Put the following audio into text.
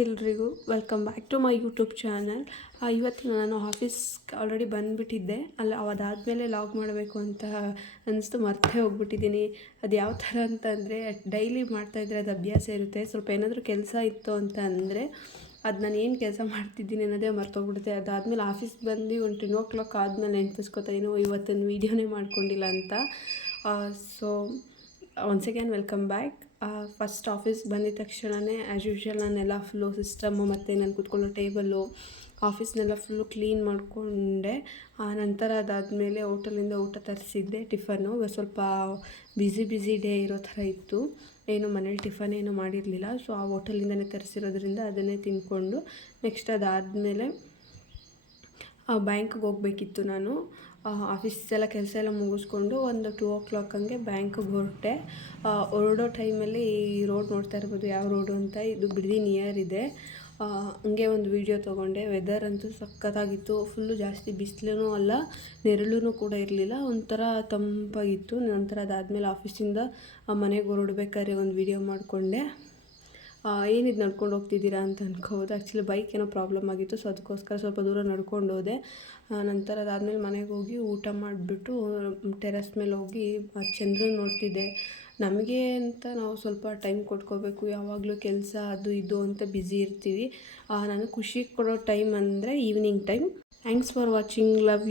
ಎಲ್ರಿಗೂ welcome back to my YouTube channel ಇವತ್ತಿನ ನಾನು ಆಫೀಸ್ ಆಲ್ರೆಡಿ ಬಂದುಬಿಟ್ಟಿದ್ದೆ. ಅಲ್ಲ ಅದಾದಮೇಲೆ ಲಾಗ್ ಮಾಡಬೇಕು ಅಂತ ಅನ್ನಿಸ್ತು ಮರ್ತೇ ಹೋಗ್ಬಿಟ್ಟಿದ್ದೀನಿ. ಅದು ಯಾವ ಥರ ಅಂತಂದರೆ ಡೈಲಿ ಮಾಡ್ತಾಯಿದ್ರೆ ಅದು ಅಭ್ಯಾಸ ಇರುತ್ತೆ. ಸ್ವಲ್ಪ ಏನಾದರೂ ಕೆಲಸ ಇತ್ತು ಅಂತ ಅಂದರೆ, ಅದು ನಾನು ಏನು ಕೆಲಸ ಮಾಡ್ತಿದ್ದೀನಿ ಅನ್ನೋದೇ ಮರ್ತೋಗ್ಬಿಡುತ್ತೆ. ಅದಾದಮೇಲೆ ಆಫೀಸ್ಗೆ ಬಂದು ಒಂದು ಟೆನ್ ಓ ಕ್ಲಾಕ್ ಆದಮೇಲೆ ನೆನಪಿಸ್ಕೊತಾ, ಏನೋ ಇವತ್ತಿನ ವೀಡಿಯೋನೇ ಮಾಡ್ಕೊಂಡಿಲ್ಲ ಅಂತ. So once again welcome back first office ಬಂದಿದ ತಕ್ಷಣವೇ ಆ್ಯಸ್ ಯೂಶ್ವಲ್ ನಾನೆಲ್ಲ ಫುಲ್ಲು ಸಿಸ್ಟಮ್ಮು ಮತ್ತು ನಾನು ಕೂತ್ಕೊಳ್ಳೋ ಟೇಬಲು ಆಫೀಸ್ನೆಲ್ಲ ಫುಲ್ಲು ಕ್ಲೀನ್ ಮಾಡಿಕೊಂಡೆ. ಆ, ನಂತರ ಅದಾದಮೇಲೆ ಹೋಟೆಲಿಂದ ಊಟ ತರಿಸಿದ್ದೆ, ಟಿಫನ್ನು. ಸ್ವಲ್ಪ ಬ್ಯುಸಿ ಬ್ಯುಸಿ ಡೇ ಇರೋ ಥರ ಇತ್ತು. ಏನು ಮನೇಲಿ ಟಿಫನ್ ಏನು ಮಾಡಿರಲಿಲ್ಲ. ಸೊ ಆ ಹೋಟೆಲಿಂದನೇ ತರಿಸಿರೋದ್ರಿಂದ ಅದನ್ನೇ ತಿಂದ್ಕೊಂಡು ನೆಕ್ಸ್ಟ್ ಅದಾದಮೇಲೆ ಬ್ಯಾಂಕ್ಗೆ ಹೋಗ್ಬೇಕಿತ್ತು ನಾನು. ಆಫೀಸ್ ಎಲ್ಲ ಕೆಲಸ ಎಲ್ಲ ಮುಗಿಸ್ಕೊಂಡು ಒಂದು ಟೂ ಓ ಕ್ಲಾಕ್ ಹಂಗೆ ಬ್ಯಾಂಕ್ಗೆ ಹೊರಟೆ. ಹೊರಡೋ ಟೈಮಲ್ಲಿ ಈ ರೋಡ್ ನೋಡ್ತಾ ಇರ್ಬೋದು ಯಾವ ರೋಡು ಅಂತ. ಇದು ಬಿಡದಿ ನಿಯರ್ ಇದೆ. ಹಂಗೆ ಒಂದು ವೀಡಿಯೋ ತೊಗೊಂಡೆ. ವೆದರ್ ಅಂತೂ ಸಖತ್ತಾಗಿತ್ತು. ಫುಲ್ಲು ಜಾಸ್ತಿ ಬಿಸಿಲೂ ಅಲ್ಲ ನೆರಳೂ ಕೂಡ ಇರಲಿಲ್ಲ. ಒಂಥರ ತಂಪಾಗಿತ್ತು. ನಂತರ ಅದಾದಮೇಲೆ ಆಫೀಸಿಂದ ಮನೆಗೆ ಹೊರಡ್ಬೇಕಾದ್ರೆ ಒಂದು ವೀಡಿಯೋ ಮಾಡಿಕೊಂಡೆ. ಏನಿದು ನಡ್ಕೊಂಡು ಹೋಗ್ತಿದ್ದೀರಾ ಅಂತ ಅನ್ಕೋಬೋದು. ಆ್ಯಕ್ಚುಲಿ ಬೈಕ್ ಏನೋ ಪ್ರಾಬ್ಲಮ್ ಆಗಿತ್ತು ಸೊ ಅದಕ್ಕೋಸ್ಕರ ಸ್ವಲ್ಪ ದೂರ ನಡ್ಕೊಂಡು ಹೋದೆ. ನಂತರ ಅದಾದಮೇಲೆ ಮನೆಗೆ ಹೋಗಿ ಊಟ ಮಾಡಿಬಿಟ್ಟು ಟೆರೆಸ್ ಮೇಲೆ ಹೋಗಿ ಚಂದ್ರನ ನೋಡ್ತಿದ್ದೆ. ನಮಗೆ ಅಂತ ನಾವು ಸ್ವಲ್ಪ ಟೈಮ್ ಕೊಟ್ಕೋಬೇಕು, ಯಾವಾಗಲೂ ಕೆಲಸ ಅದು ಇದು ಅಂತ ಬ್ಯುಸಿ ಇರ್ತೀವಿ. ನಾನು ಖುಷಿ ಕೊಡೋ ಟೈಮ್ ಅಂದರೆ evening time thanks for watching love